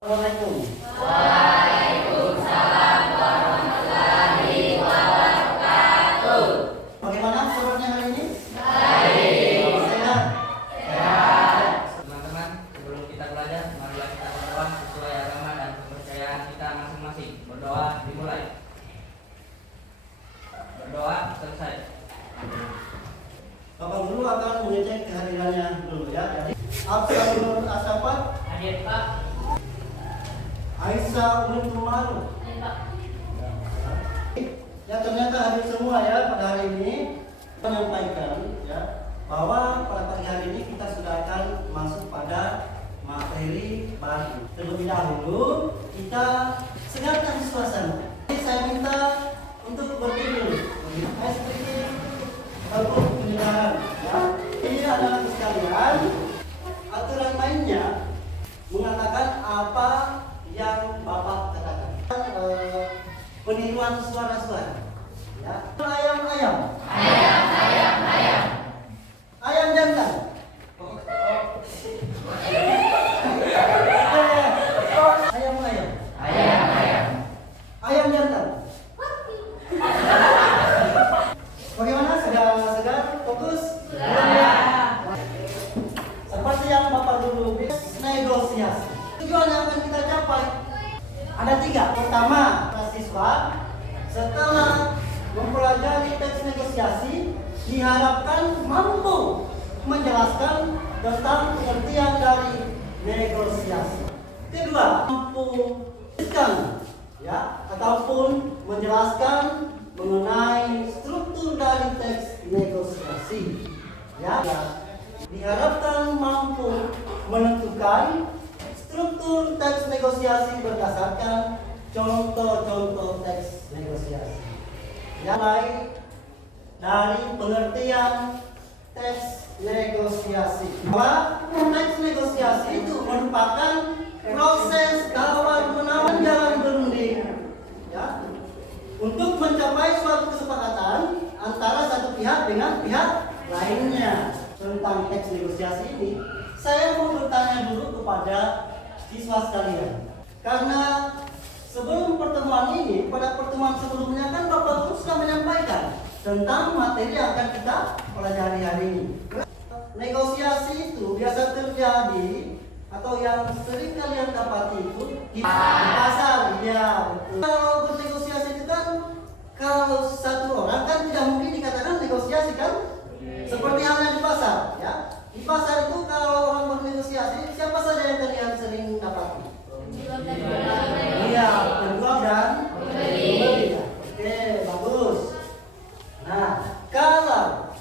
Assalamualaikum. Waalaikumsalam warahmatullahi wabarakatuh. Bagaimana kabarnya hari ini? Baik. Sehat? Sehat. Teman-teman, sebelum kita belajar, marilah kita berdoa sesuai agama dan kepercayaan kita masing-masing. Berdoa dimulai. Berdoa selesai. Bapak Guru akan mengecek kehadirannya dulu ya. Jadi Abdul Asafat, Hadir Pak. Aisyah Umin Tumaru. Hadir Pak. Ya ternyata hadir semua ya pada hari ini. Menyampaikan ya bahwa pada pagi hari ini kita sudah akan masuk pada materi baru. Terlebih dahulu kita segarkan suasana. Saya minta untuk berdiri. Saya sedikit untuk penjelasan. Ya. Ini adalah sekalian aturan mainnya mengatakan apa yang Bapak katakan. Peniruan suara-suara. Ya. Ayam-ayam. Ayam jantan. Ayam-ayam. Ayam jantan. Bagaimana? Segar? Fokus? Seperti yang Bapak dulu negosiasi. Tujuan yang akan kita capai ada 3. Pertama, siswa setelah mempelajari teks negosiasi diharapkan mampu menjelaskan tentang pengertian dari negosiasi. Kedua, mampu menjelaskan ya ataupun menjelaskan mengenai struktur dari teks negosiasi. Ya, diharapkan mampu menentukan struktur teks negosiasi berdasarkan contoh-contoh teks negosiasi. Yang lain dari pengertian teks negosiasi. Bahwa teks negosiasi itu merupakan proses tawar-menawar jalan berunding, ya, untuk mencapai suatu kesepakatan antara satu pihak dengan pihak lainnya. Tentang teks negosiasi ini, saya mau bertanya dulu kepada siswa sekalian. Karena sebelum pertemuan ini, pada pertemuan sebelumnya kan Bapak Guru sudah menyampaikan tentang materi yang akan kita pelajari hari ini. Negosiasi itu biasa terjadi atau yang sering kalian dapati itu di pasar, ya betul. Kalau bernegosiasi itu kan, kalau satu orang kan tidak mungkin dikatakan negosiasi kan? Seperti halnya di pasar, ya. Di pasar itu kalau orang bernegosiasi, siapa saja yang kalian sering dapati? Iya, penjual dan pembeli. Oke, bagus. Nah, kalau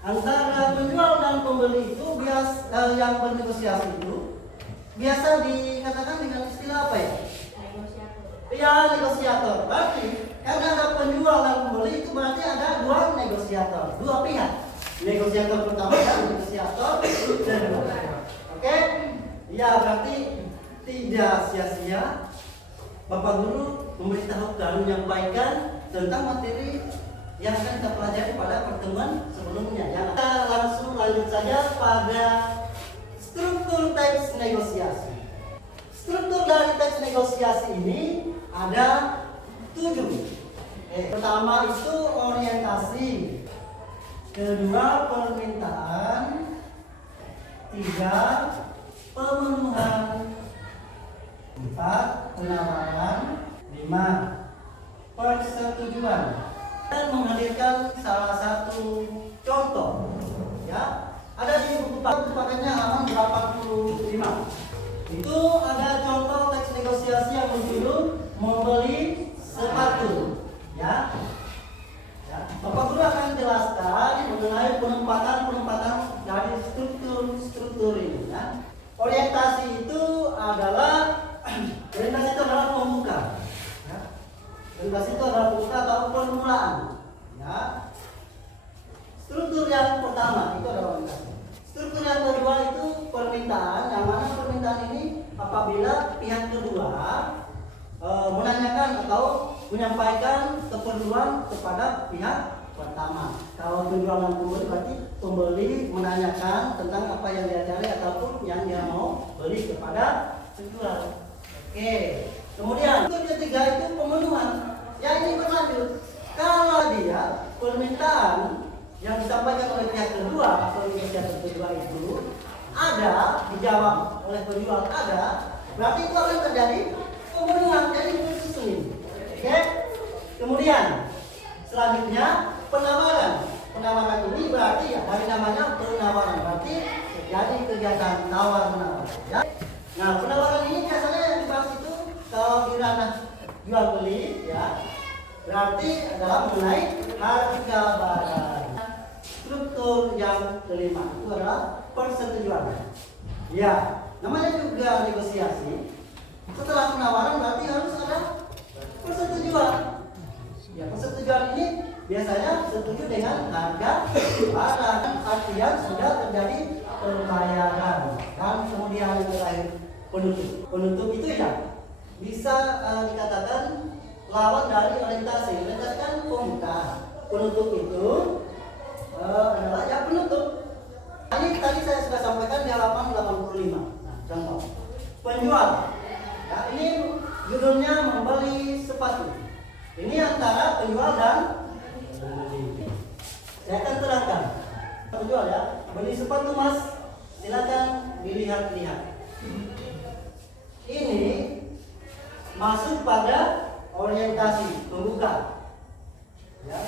antara penjual dan pembeli itu yang bernegosiasi itu biasa dikatakan dengan istilah apa ya? Iya, negosiator. Berarti karena ada penjual dan pembeli itu berarti ada 2 negosiator, 2 pihak. Negosiator pertama dan negosiator kedua. Oke? Ya, berarti tidak sia-sia Bapak Guru memberitahukan, menyampaikan tentang materi yang akan kita pelajari pada pertemuan sebelumnya. Yang kita langsung lanjut saja pada struktur teks negosiasi. Struktur dari teks negosiasi ini ada 7. Pertama itu orientasi, kedua permintaan, 3 pemenuhan, 4 penawaran, 5 persetujuan. Dan menghadirkan salah satu contoh, ya, ada di buku paketnya halaman 85. Itu ada contoh teks negosiasi yang berjudul membeli sepatu, ya. Bapak Guru akan jelaskan mengenai penempatan dari struktur ini. Ya. Orientasi itu adalah pembuka. Ya. Orientasi itu adalah pembuka atau permulaan. Ya. Struktur yang pertama itu adalah orientasi. Struktur yang kedua itu permintaan. Yang mana permintaan ini apabila pihak kedua menanyakan atau menyampaikan keperluan kepada pihak pertama. Kalau penjual dan pembeli berarti pembeli menanyakan tentang apa yang dia cari ataupun yang dia mau beli kepada penjual. Oke, kemudian yang ketiga itu pemenuhan. Ya ini berlanjut. Kalau dia permintaan yang disampaikan oleh pihak kedua atau negosiasi kedua itu ada dijawab oleh penjual ada, berarti itu akan terjadi pemenuhan. Jadi disusun. Oke. Kemudian selanjutnya penawaran. Penawaran ini berarti ya dari namanya penawaran berarti terjadi kegiatan tawar menawar. Ya. Nah penawaran ini biasanya yang dibahas itu kalau di ranah jual beli ya berarti adalah mengenai harga barang. Struktur yang kelima itu adalah persetujuan. Ya, namanya juga negosiasi. Setelah penawaran berarti harus ada persetujuan. Ya, persetujuan ini biasanya setuju dengan harga barang. Artian sudah terjadi pembayaran dan kemudian yang terakhir penutup. Penutup itu ya bisa dikatakan lawan dari orientasi. Orientasi kan pembuka. Penutup itu adalah ya penutup. Ini tadi saya sudah sampaikan di halaman 85. Nah, contoh penjual. Ya, ini judulnya membeli sepatu. Ini antara penjual dan pembeli. Saya akan terangkan. Penjual ya, beli sepatu mas, silakan dilihat-lihat. Ini masuk pada orientasi pembuka. Ya.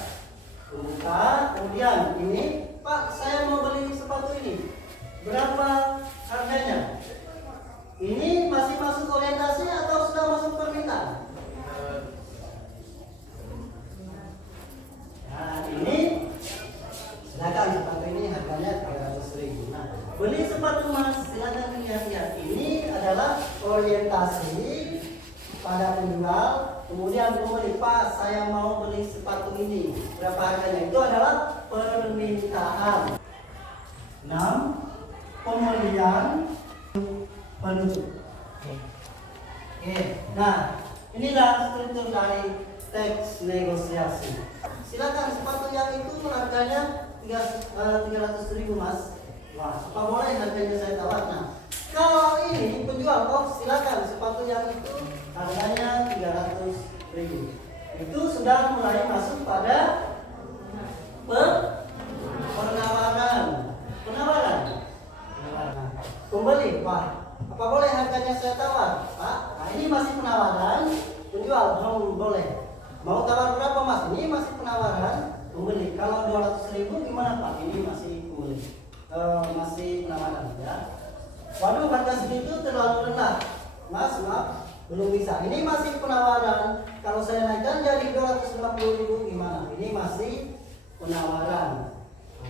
Pembuka, kemudian ini Pak saya mau beli sepatu ini berapa harganya? Ini masih masuk orientasi atau sudah masuk permintaan? Nah ini silakan sepatu ini harganya 300.000. Nah beli sepatu mas silakan lihat-lihat. Ini adalah orientasi pada penjual. Kemudian pembeli, Pak saya mau beli sepatu ini berapa harganya? Itu adalah permintaan. 6. Pembelian penutup. Oke. Nah inilah struktur dari teks negosiasi. Silakan sepatu yang itu harganya 300.000 mas. Wah apa boleh harganya saya tawar. Nah kalau ini penjual, oh silakan sepatu yang itu harganya 300.000. Itu sudah mulai masuk pada penawaran. Penawaran. Nah, pembeli, wah apa boleh harganya saya tawar, Pak? Nah ini masih penawaran. Penjual, boleh. Mau tawar berapa mas? Ini masih penawaran. Pembeli, kalau 200.000 gimana Pak? Ini masih pembeli. Masih penawaran ya. Waduh harga segitu terlalu rendah mas, maaf belum bisa. Ini masih penawaran. Kalau saya naikkan jadi 250.000 gimana? Ini masih penawaran.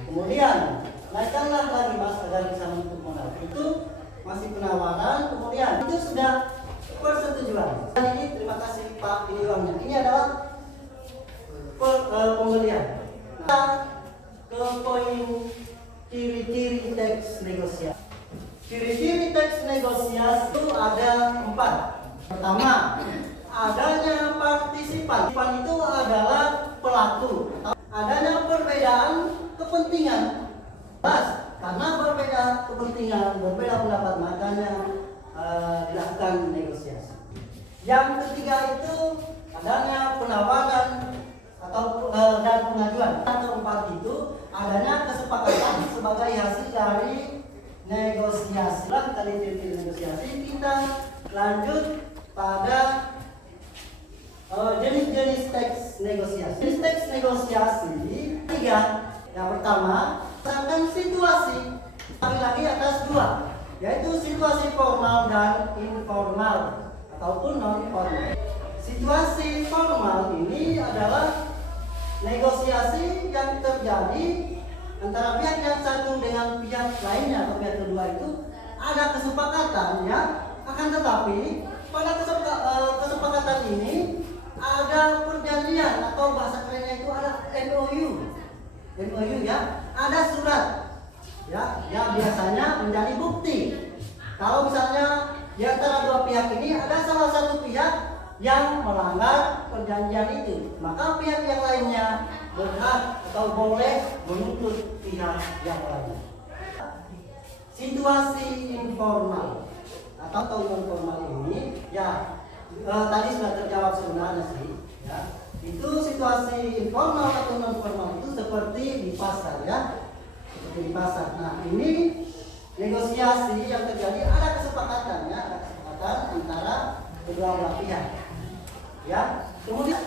Kemudian naikkanlah lagi mas agar bisa menutup modal. Itu masih penawaran. Kemudian itu sudah persetujuan. Dan ini terima kasih Pak, ini uangnya. Ini adalah pembelian. Nah, ke poin ciri-ciri teks negosiasi. Ciri-ciri teks negosiasi itu ada 4. Pertama, adanya partisipan. Partisipan itu adalah pelaku. Adanya perbedaan kepentingan. Karena berbeda kepentingan, berbeda pendapat, makanya dilakukan negosiasi. Yang ketiga itu adanya penawaran atau dan pengajuan. Yang keempat itu adanya kesepakatan sebagai hasil dari negosiasi. Tadi ciri negosiasi, kita lanjut pada jenis-jenis teks negosiasi. Jenis teks negosiasi 3. Yang pertama, tentang situasi. Lagi atas 2, yaitu situasi formal dan informal ataupun non formal. Situasi formal ini adalah negosiasi yang terjadi antara pihak yang satu dengan pihak lainnya atau pihak kedua itu ada kesepakatan ya, akan tetapi pada kesepakatan ini ada perjanjian atau bahasa kerennya itu ada MOU ya, ada surat ya, yang biasanya menjadi bukti. Kalau misalnya di antara dua pihak ini ada salah satu pihak yang melanggar perjanjian itu, maka pihak yang lainnya berhak atau boleh menuntut pihak yang lain. Situasi informal atau non formal ini ya Ya, tadi sudah terjawab sebenarnya sih. Ya, itu situasi informal atau non formal itu seperti di pasar ya, seperti di pasar. Nah ini negosiasi yang terjadi ada kesepakatan ya, ada kesepakatan antara kedua belah pihak. Ya, kemudian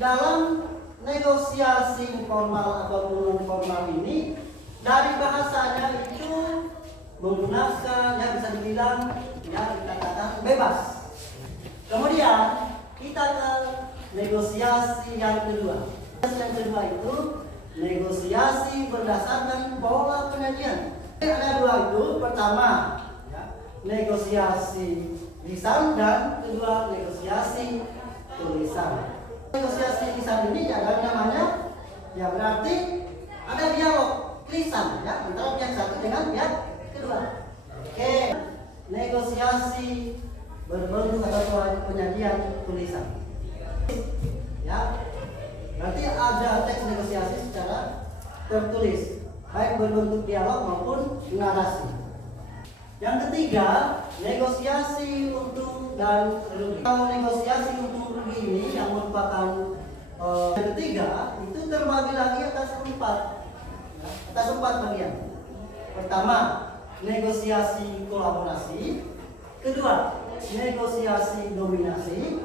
dalam negosiasi informal atau non formal ini dari bahasanya itu menggunakan ya bisa dibilang ya dikatakan bebas. Kemudian kita ke negosiasi yang kedua. Yang kedua itu negosiasi berdasarkan pola penyajian. Ada dua itu, pertama ya, negosiasi lisan dan kedua negosiasi tulisan. Negosiasi lisan ini ya namanya ya berarti ada dialog lisan ya antara pihak satu dengan pihak kedua. Oke, negosiasi berbentuk atau penyajian tulisan. Ya, berarti ada teks negosiasi secara tertulis, baik berbentuk dialog maupun narasi. Yang ketiga, negosiasi untung dan rugi. Kalau negosiasi untung rugi ini yang merupakan yang ketiga itu terbagi lagi atas empat bagian. Pertama, negosiasi kolaborasi. Kedua, negosiasi dominasi.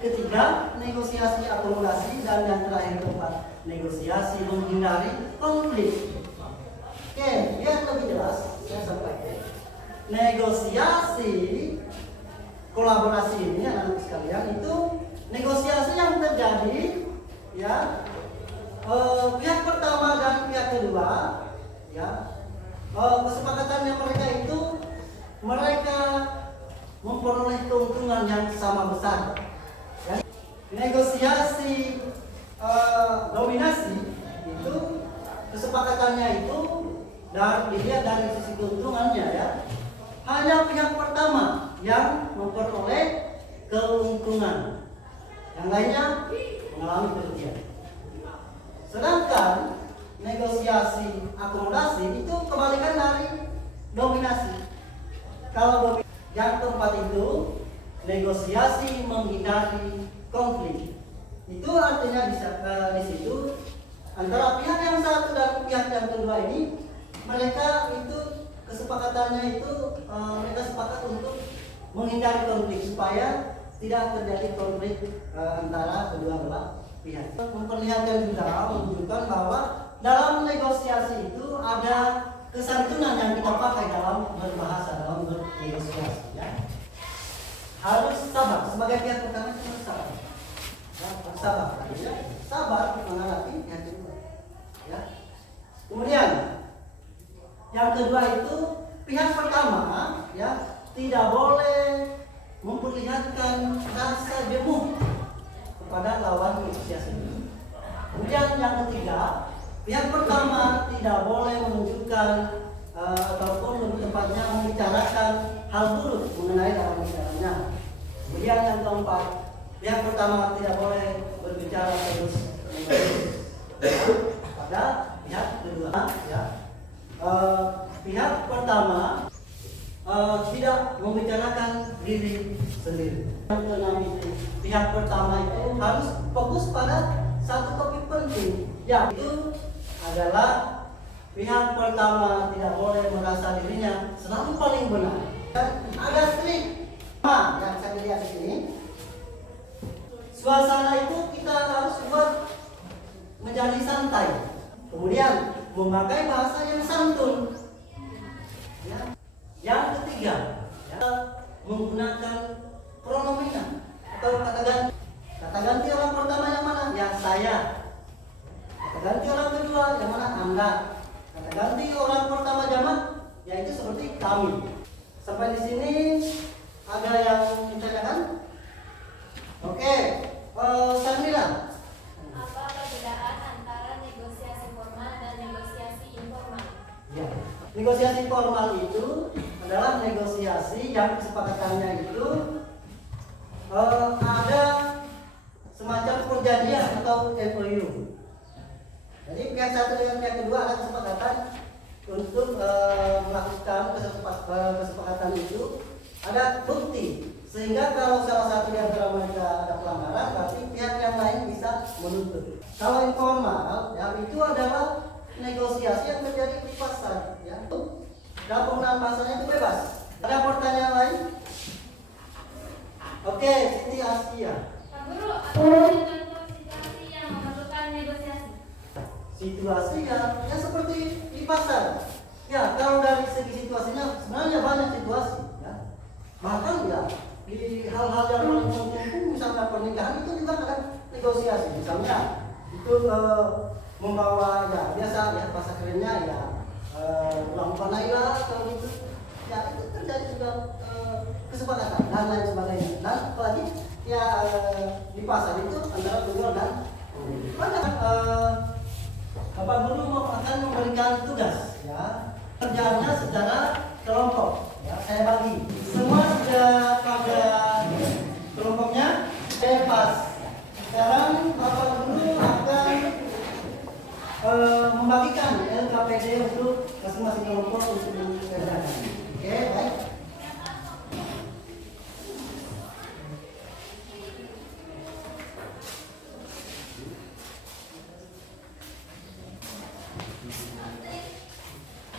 Ketiga, negosiasi akomodasi. Dan yang terakhir keempat, negosiasi menghindari konflik. Oke, biar lebih jelas saya sampaikan. Negosiasi kolaborasi ini anak-anak sekalian itu negosiasi yang terjadi ya pihak pertama dan pihak kedua ya kesepakatannya mereka itu mereka memperoleh keuntungan yang sama besar. Ya. Negosiasi dominasi itu kesepakatannya itu dilihat dari sisi keuntungannya ya. Hanya pihak pertama yang memperoleh keuntungan, yang lainnya mengalami kerugian. Sedangkan negosiasi akomodasi itu kebalikan dari dominasi. Kalau yang keempat itu negosiasi menghindari konflik. Itu artinya di situ antara pihak yang satu dan pihak yang kedua ini mereka itu kesepakatannya itu mereka sepakat untuk menghindari konflik supaya tidak terjadi konflik antara kedua belah pihak. Memperlihatkan juga menunjukkan bahwa dalam negosiasi itu ada kesantunan yang kita pakai dalam berbahasa, dalam bernegosiasi ya. Harus sabar, sebagai pihak pertama harus sabar. Ya, harus sabar ya. Sabar menghadapi pihak kedua ya. Kemudian yang kedua itu pihak pertama ya tidak boleh memperlihatkan rasa jemuh kepada lawan negosiasi. Kemudian yang ketiga, pihak pertama tidak boleh menunjukkan ataupun lebih tepatnya membicarakan hal buruk mengenai lawan bicaranya. Kemudian yang keempat, pihak pertama tidak boleh berbicara terus pada pihak kedua ya. Pihak pertama tidak membicarakan diri sendiri. Yang keenam itu pihak pertama itu harus fokus pada satu topik penting, yaitu adalah pihak pertama tidak boleh merasa dirinya selalu paling benar. Dan ada strik yang saya lihat di sini. Suasana itu kita harus buat menjadi santai. Kemudian memakai bahasa yang santun. Ya. Yang ketiga, ya, menggunakan pronomen atau kata ganti orang pertama yang mana? Ya saya. Kata ganti orang kedua yang mana? Anda. Kata ganti orang pertama jamak, yaitu seperti kami. Sampai di sini ada yang ditanyakan? Oke, Sarmila. Apa perbedaan antara negosiasi formal dan negosiasi informal? Ya. Negosiasi formal itu adalah negosiasi yang kesepakatannya itu ada semacam perjanjian atau MOU. Jadi pihak satu dengan pihak kedua ada kesepakatan untuk melakukan kesepakatan itu, ada bukti Sehingga kalau salah satu di antara mereka ada pelanggaran, berarti pihak yang lain bisa menuntut. Kalau informal, ya itu adalah negosiasi yang terjadi di pasar. Ya. Dalam penggunaan pasarnya itu bebas. Ada pertanyaan lain? Oke, Siti Asia. Pak Guru, apa contoh situasi yang memerlukan negosiasi? Situasi ya seperti di pasar. Ya, kalau dari segi situasinya sebenarnya banyak situasi. Ya. Bahkan ya di hal-hal yang paling penting, misalnya pernikahan itu juga ada negosiasi. Misalnya itu membawa ya biasa ya bahasa kerennya ya lampu naila atau gitu. Ya itu terjadi juga kesepakatan dan lain sebagainya. Dan apalagi ya di pasar itu antara penjual dan banyak Bapak Guru akan memberikan tugas ya kerjanya secara kelompok ya saya bagi semua sudah pada kelompoknya bebas. Sekarang Bapak Guru akan membagikan LKPD untuk masing-masing kelompok untuk dikerjakan. Oke, baik.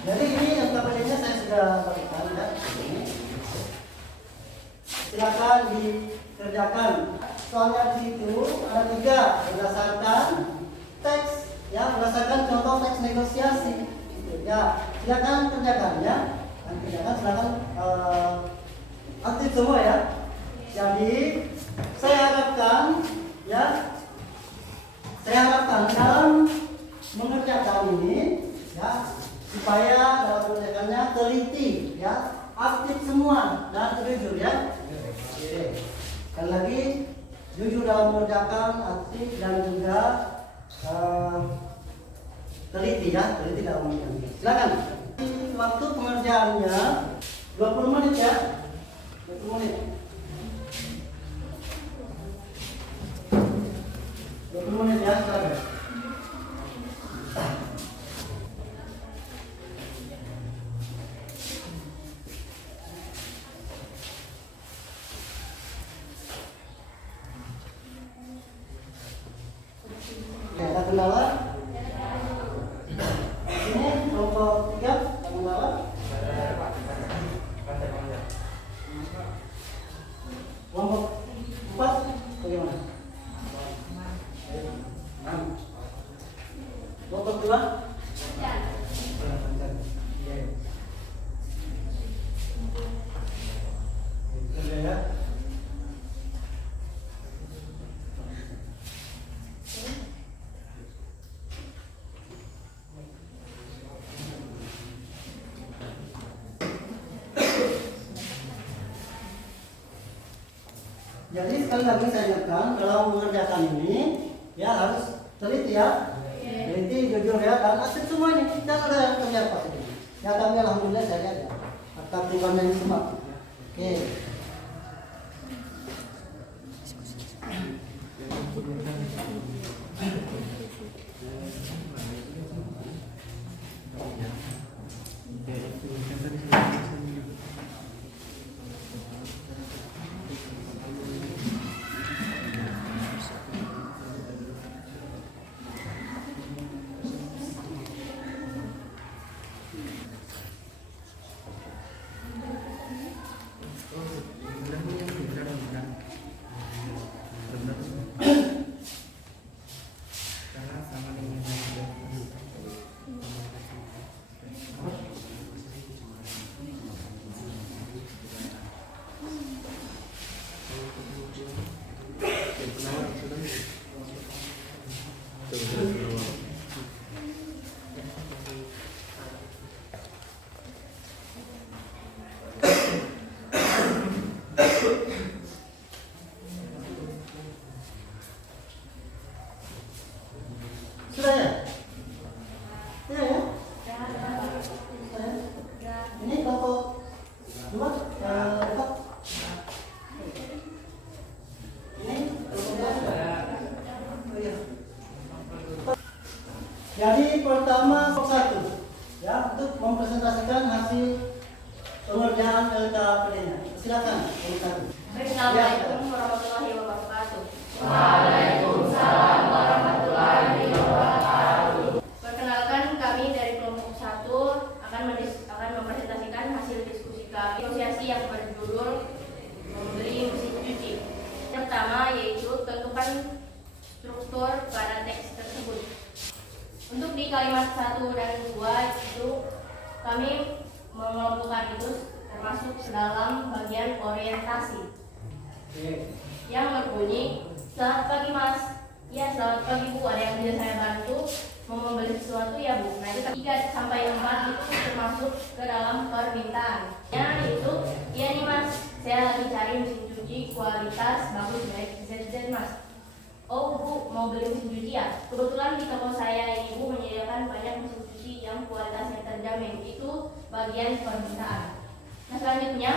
Jadi ini LKPD-nya saya sudah bagikan ya. Silakan dikerjakan. Soalnya di situ ada 3 berdasarkan teks ya, berdasarkan contoh teks negosiasi. Ya, silakan kerjakan ya. Dan kerjakan silakan aktif semua ya. Jadi saya harapkan ya, dalam mengerjakan ini ya supaya dalam mengerjakannya teliti ya, aktif semua dan jujur ya. Oke. Sekali lagi jujur dalam mengerjakan, aktif dan juga teliti ya, teliti dalam mengerjakan. Silakan. Waktu pengerjaannya 20 menit ya. 20 menit. 20 menit ya, silakan. Ada kendala? Ini kelompok 3 ada kendala? Kelompok 4 bagaimana? Kelompok 2? Ya. Jadi sekali lagi saya ingatkan dalam mengerjakan ini ya harus teliti ya, teliti jujur ya dan aktif semua ini. Jangan ada yang kerja pas ini. Ya tapi alhamdulillah saya lihat ya aktifannya ini semua. Oke. Sudah ya? Ya ya? Ini kelompok 2 4. Ini kelompok 2 sudah. Oh iya. Assalamualaikum warahmatullahi wabarakatuh. Waalaikumsalam warahmatullahi wabarakatuh. Perkenalkan, kami dari kelompok 1 akan mempresentasikan hasil diskusi kami negosiasi yang berjudul membeli mesin cuci. Pertama yaitu tentukan struktur pada teks tersebut. Untuk di kalimat 1 dan 2 itu kami mengelompokkan itu termasuk dalam bagian orientasi yang berbunyi, "Selamat pagi Mas." Ya, selamat pagi Bu, ada yang bisa saya bantu? Mau membeli sesuatu ya Bu? Nah, itu 3 sampai 4 itu termasuk ke dalam permintaan. Ya, itu, iya nih Mas, saya lagi cari mesin cuci kualitas bagus baik ZZ Mas. Oh Bu, mau beli mesin cuci ya? Kebetulan di toko saya ini Bu menyediakan banyak mesin cuci yang kualitasnya terjamin. Itu bagian permintaan. Nah, selanjutnya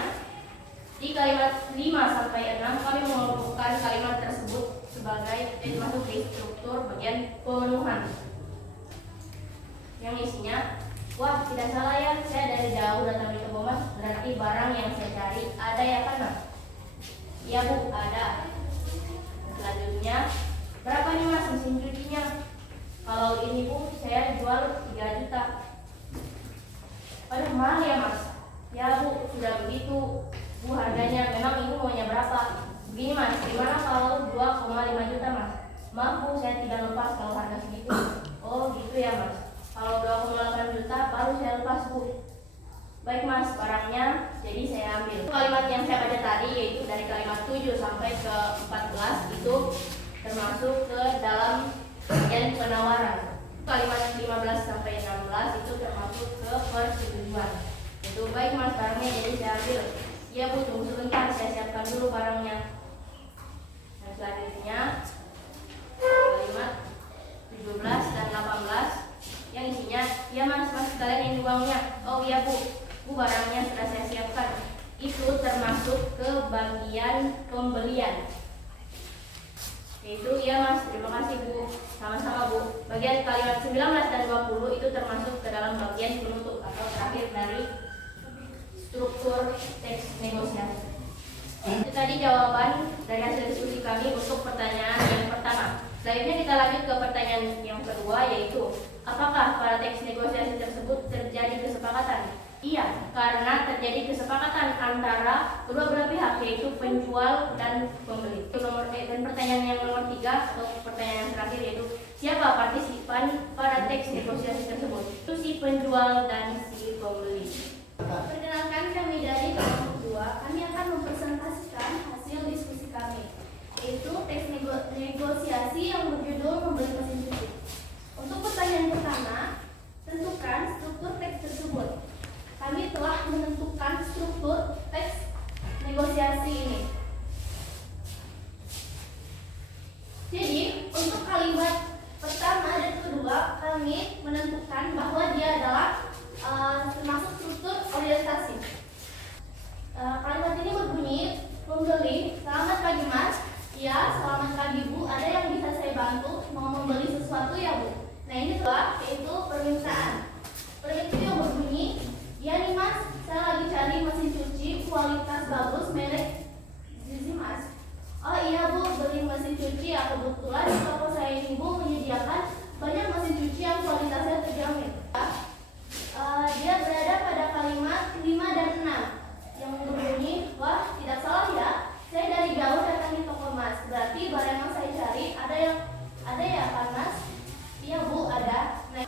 di kalimat 5 sampai 6 kami mengelompokkan kalimat tersebut sebagai masuk di struktur bagian pemenuhan. Yang isinya, wah tidak salah ya, saya dari jauh datang di toko Mas, berarti barang yang saya cari ada ya kan Mas? Iya Bu, ada. Selanjutnya, berapa nih Mas mesin cucinya? Kalau ini Bu, saya jual 3 juta. Aduh mahal ya Mas? Ya Bu, sudah begitu Bu harganya, memang ibu maunya berapa? Begini Mas, gimana kalau 2,5 juta Mas? Maaf Bu, saya tidak lepas kalau harga segitu. Oh gitu ya Mas, kalau 2,8 juta baru saya lepas Bu. Baik Mas, barangnya jadi saya ambil. Kalimat yang saya baca tadi yaitu dari kalimat 7 sampai ke 14 itu termasuk ke dalam bagian penawaran. Kalimat 15 sampai 16 itu termasuk ke persetujuan. Itu baik Mas, barangnya jadi saya ambil. Ya Bu, tunggu sebentar, saya siapkan dulu barangnya. Dan selanjutnya kalimat 17 dan 18 yang isinya, ya Mas, sekalian ini uangnya. Oh iya Bu, barangnya sudah saya siapkan. Itu termasuk ke bagian pembelian. Yaitu, ya Mas, terima kasih Bu, sama-sama Bu. Bagian kalimat 19 dan 20 itu termasuk ke dalam bagian penutup atau terakhir dari struktur teks negosiasi. Itu tadi jawaban dari hasil diskusi kami untuk pertanyaan yang pertama. Selanjutnya kita lanjut ke pertanyaan yang kedua, yaitu apakah pada teks negosiasi tersebut terjadi kesepakatan? Iya, karena terjadi kesepakatan antara kedua belah pihak, yaitu penjual dan pembeli. Dan pertanyaan yang nomor 3 atau pertanyaan yang terakhir yaitu siapa partisipan pada teks negosiasi tersebut? Itu si penjual dan si pembeli. Perkenalkan, kami dari kelompok 2, kami akan mempresentasikan hasil diskusi kami, yaitu teks negosiasi yang berjudul membeli mesin cuci. Untuk pertanyaan pertama, tentukan struktur teks tersebut. Kami telah menentukan struktur teks negosiasi ini. Jadi, untuk kalimat pertama dan kedua, kami menentukan bahwa dia adalah termasuk struktur orientasi. Kalimat ini berbunyi, membeli, selamat pagi Mas. Ya, selamat pagi Bu, ada yang bisa saya bantu? Mau membeli sesuatu ya Bu? Nah ini kedua, yaitu permintaan. Permintaan yang berbunyi, ya nih Mas, saya lagi cari mesin cuci kualitas bagus merek Zizi Mas. Oh iya Bu, beli mesin cuci ya, kebetulan di toko saya ini Bu menyediakan banyak mesin cuci yang kualitasnya terjamin. Dia berada pada kalimat 5 dan 6 yang berbunyi, wah tidak salah ya, saya dari jauh datang di toko Mas, berarti barang yang saya cari ada ya kan Mas? Iya Bu, ada. Nah,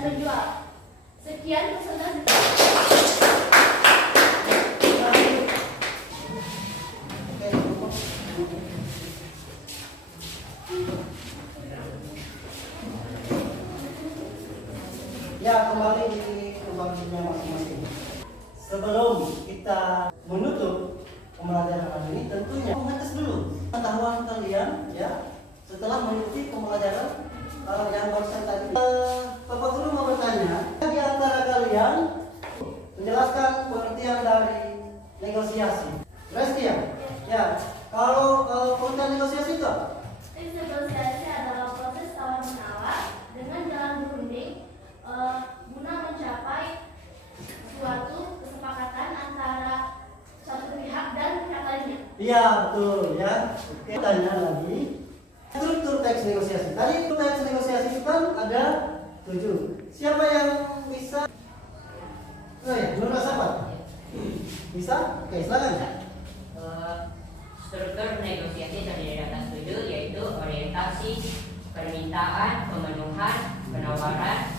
dan penjual. Sekian presentasi. Ya, kembali di tempatnya masing-masing. Sebelum kita menutup pembelajaran ini, tentunya mengetes dulu pengetahuan kalian ya. Setelah mengikuti pembelajaran yang barusan tadi, Bapak Guru mau bertanya, di antara kalian menjelaskan pengertian dari negosiasi. Resti ya. Kalau pengertian negosiasi itu apa? Negosiasi adalah proses tawar menawar dengan jalan berunding guna mencapai suatu kesepakatan antara satu pihak dan pihak lainnya. Iya betul ya. Oke, tanya lagi. Struktur teks negosiasi. Tadi teks negosiasi itu kan ada 7. Siapa yang bisa? Oh ya, menurut siapa? Bisa? Oke, silakan. Struktur negosiasi terdiri atas 7, yaitu orientasi, permintaan, pemenuhan, penawaran,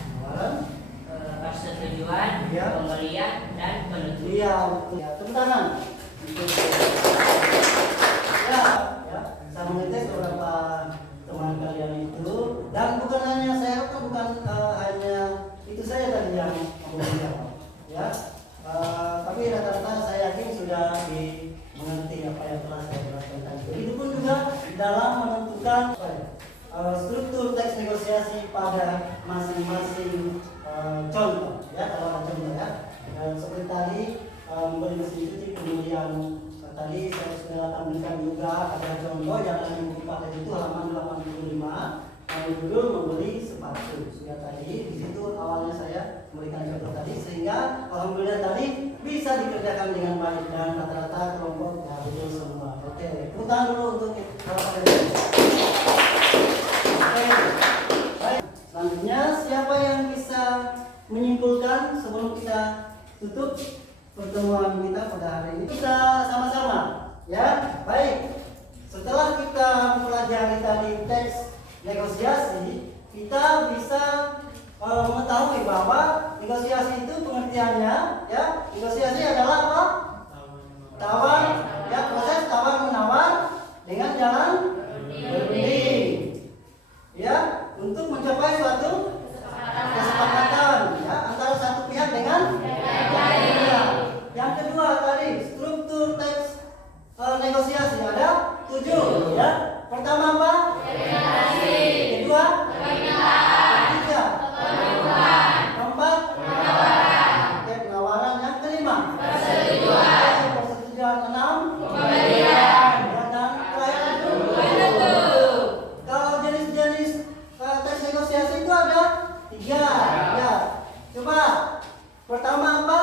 persetujuan, Iya. pembelian, dan penutup. Iya betul. Ya, tepuk tangan. Ya, saya mengetes beberapa teman kalian itu, dan bukan hanya saya harapkan bukan hanya itu saja tadi yang menjawab, ya. Tapi rata-rata saya yakin sudah mengerti apa yang telah saya jelaskan tadi. Itu pun juga dalam menentukan struktur teks negosiasi pada masing-masing contoh, ya. Kalau ada contoh ya, dan seperti tadi membeli mesin cuci, kemudian tadi saya sudah tampilkan juga ada contoh yang akan dipakai itu halaman 85. Kami dulu membeli sepatu sudah tadi di situ awalnya saya memberikan contoh tadi, sehingga alhamdulillah tadi bisa dikerjakan dengan baik dan rata-rata kelompok ya betul semua. Oke, tepuk tangan dulu untuk halaman ini. Oke, baik. Selanjutnya siapa yang bisa menyimpulkan sebelum kita tutup pertemuan kita pada hari ini? Kita sama-sama ya. Baik, setelah kita mempelajari tadi teks negosiasi, kita bisa mengetahui bahwa negosiasi itu pengertiannya ya, negosiasi adalah apa? Tawar, ya, proses tawar menawar dengan jalan berunding ya, untuk mencapai suatu kesepakatan ya antara satu pihak dengan lainnya. Yang kedua tadi struktur teks negosiasi ada 7 ya. Pertama apa? Kedua? Ketiga? Keempat? Oke, penawaran. Yang kelima? Persetujuan. 6? Dan terakhir penutup. Kalau jenis-jenis teks negosiasi itu ada 3 ya. Coba pertama apa?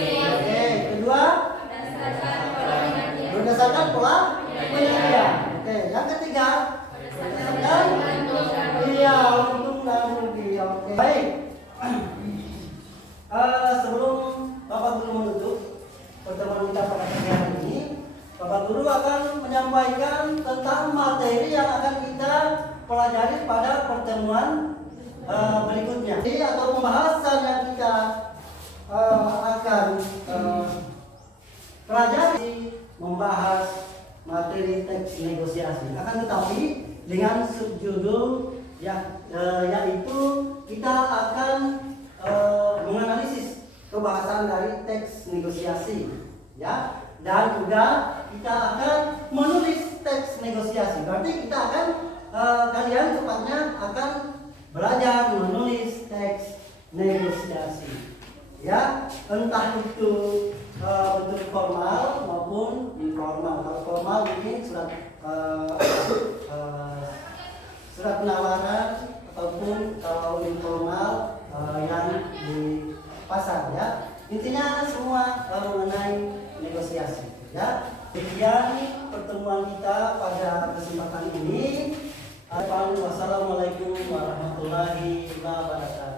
Oke, kedua? Berdasarkan pola penyajian. Oke, yang ketiga? Berdasarkan iya, untung dan rugi. Oke, baik. Sebelum Bapak Guru menutup pertemuan kita pada pagi hari ini, Bapak Guru akan menyampaikan tentang materi yang akan kita pelajari pada pertemuan berikutnya. Jadi atau pembahasan yang kita akan pelajari membahas materi teks negosiasi. Akan tetapi dengan subjudul yaitu kita akan menganalisis kebahasan dari teks negosiasi, ya, dan juga kita akan menulis teks negosiasi. Berarti kita akan kalian tepatnya akan belajar menulis teks negosiasi, ya, entah itu bentuk formal maupun informal. Kalau formal mungkin surat penawaran, ataupun kalau informal yang di pasar ya. Intinya semua mengenai negosiasi ya. Demikian pertemuan kita pada kesempatan ini. Wassalamualaikum warahmatullahi wabarakatuh.